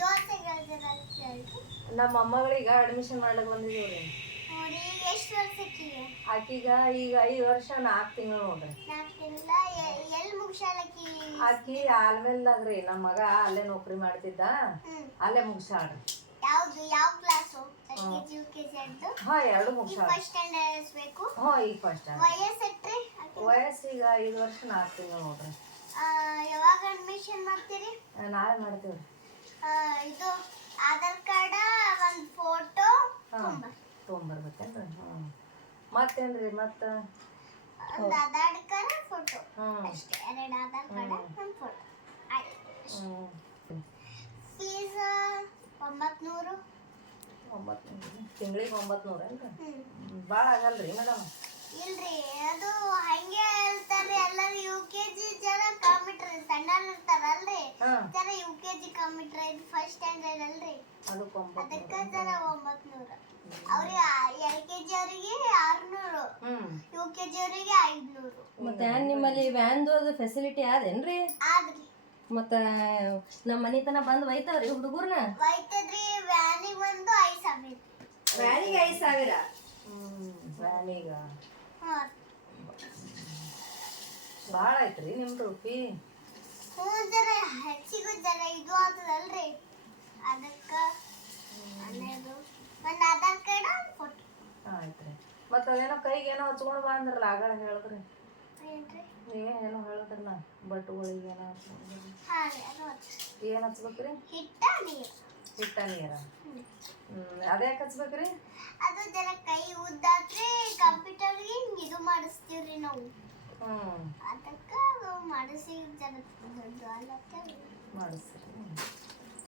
ಜೋರ್ಸಾಗಿ ಹೇಳ್ತೀರಾ ಹೇಳ್ರಿ. ನಮ್ಮ ಮೊಮ್ಮಗಳಿಗೆ ಅಡ್ಮಿಷನ್ ಮಾಡ್ಲಿಕ್ಕೆ ಬಂದಿದ್ದೀವ್ರಿ. ನೋಡಿ ಎಷ್ಟು ವರ್ಷಕ್ಕೆ? ಆಕಿಗ ಈಗ 5 ವರ್ಷ 4 ತಿಂಗಳು ನೋಡ್ರಿ. 4 ತಿಂಗಳ ಎಲ್ಲಿ ಮುಗಿಸಾಳಕಿ? ಆಕಿ ಆಲ್ಮೇಲ್ದಾಗ್ರಿ ನಮ್ಮ ಮಗ ಅಲ್ಲೇ ನೌಕರಿ ಮಾಡ್ತಿದ್ದ, ಅಲ್ಲೇ ಮುಗಿಸಾಳ್ರಿ. ಯಾವ್ದು ಯಾವ ಕ್ಲಾಸು? LKG UKG ಅಂತ? ಹಾ, 2 ಮುಗಿಸಾಳ. ಫಸ್ಟ್ ಸ್ಟ್ಯಾಂಡರ್ಡ್ ಇರಬೇಕು. ಹಾ, ಈಗ ಫಸ್ಟ್ ಸ್ಟ್ಯಾಂಡರ್ಡ್. ವಯಸ್ಸು ಎಷ್ಟ್ರಿ? ವಯಸ್ಸೀಗ 5 ವರ್ಷ 4 ತಿಂಗಳು ನೋಡ್ರಿ. ಯಾವಾಗ ಅಡ್ಮಿಷನ್ ಮಾಡ್ತೀರಿ? ನಾಳೆ ಮಾಡ್ತೀವ್ರಿ. ಇದು ಆಧಾರ್ ಕಾರ್ಡ, ಒಂದು ಫೋಟೋ ತೊಗೊಂಬರ್ಬೇಕೇನ್ರಿ? ಮತ್ತೇನ್ರಿ? ಮತ್ತೆ ಒಂದು ಆಧಾರ್ ಕಾರ್ಡ್, ಫೋಟೋ ಅಷ್ಟೇ. 2 ಆಧಾರ್ ಕಾರ್ಡ್, 1 ಫೋಟೋ ಆಯ್ತು. ಫೀಸ್ 900. ತಿಂಗಳಿಗೆ 900 ಏನ್ರಿ? ಭಾಳ ಆಗಲ್ರಿ ಮೇಡಮ್? ಇಲ್ರಿ, ಅದು ಹಂಗೆ ಹೇಳ್ತಾರೆ ಎಲ್ಲರೂ. UKG ಜರ ಕಮ್ಮಿಟ್ರಿ, ಸಣ್ಣ ಇರ್ತಾರಲ್ರಿ, ಜರ UKG ಕಮ್ಮಿಟ್ರಿ. ಇದು ಫಸ್ಟ್ ಸ್ಟ್ಯಾಂಡರ್ಡ್ ಅಲ್ರಿ, ಅದಕ್ಕೆ ಜರ 900. ಅವ್ರಿಗೆ LKG ಅವರಿಗೆ 600, UKG ಅವರಿಗೆ 500. ಮತ್ತೆ ನಿಮ್ಮಲ್ಲಿ ವ್ಯಾನ್ದು ಅದು ಫೆಸಿಲಿಟಿ ಅದೇನ್ರಿ? ಆದ್ರಿ. ಮತ್ತ ನಮ್ಮ ಮನಿ ತನ ಬಂದು ಒಯ್ತಾವ್ರಿ ಹುಡುಗರ್ನ? ಒಯ್ತದ್ರಿ. ವ್ಯಾನಿಗೆ ಒಂದು 5,000. ವ್ಯಾನಿಗೆ 5,000? ವ್ಯಾನಿಗ ಹಾಂ. ಭಾಳ ಐತ್ರಿ ನಿಮ್ದು ಫೀ? ಜರ ಹೆಚ್ಚಿಗೂ ಜರ ಇದು ಆಗ್ತದಲ್ರಿ, ಅದಕ್ಕೆ 12. ಒಂದು ಆಧಾರ್ ಕಾರ್ಡ್, ಒಂದು ಫೋಟೋ. ಆಯ್ತ್ರಿ. ಮತ್ತೆ ಅದೇನೋ ಕೈಗೆ ಏನೋ ಹಚ್ಕೊಂಡು ಬಾ ಅಂದ್ರಲ್ಲ, ಆಗಳ ಹೇಳಿದ್ರಿ. ಏನ್ರಿ? ಏನೋ ಹೇಳಿದ್ರಲ್ಲ, ಬಟ್ಟುಗಳಿಗೆ ಏನೋ ಹಚ್ಕೊಂಡು. ಹಾಂ ರೀ, ಅದು ಏನು ಹಚ್ಬೇಕ್ರಿ? ಹಿಟ್ಟ ನೀರು. ಹಿಟ್ಟ ನೀರ? ಅದ್ಯಾಕೆ ಹಚ್ಬೇಕ್ರಿ? ಅದು ಜರ ಕೈ ಉದ್ದಾತ್ರಿ, ಕಂಪ್ಯೂಟರ್ಗೆ ಇದು ಮಾಡಿಸ್ತೀವ್ರಿ ನಾವು. ಅದಕ್ಕೆ ಮಾಡಿಸಿ ಜರ ದೊಡ್ಡ ಮಾಡಿಸ್ರಿ.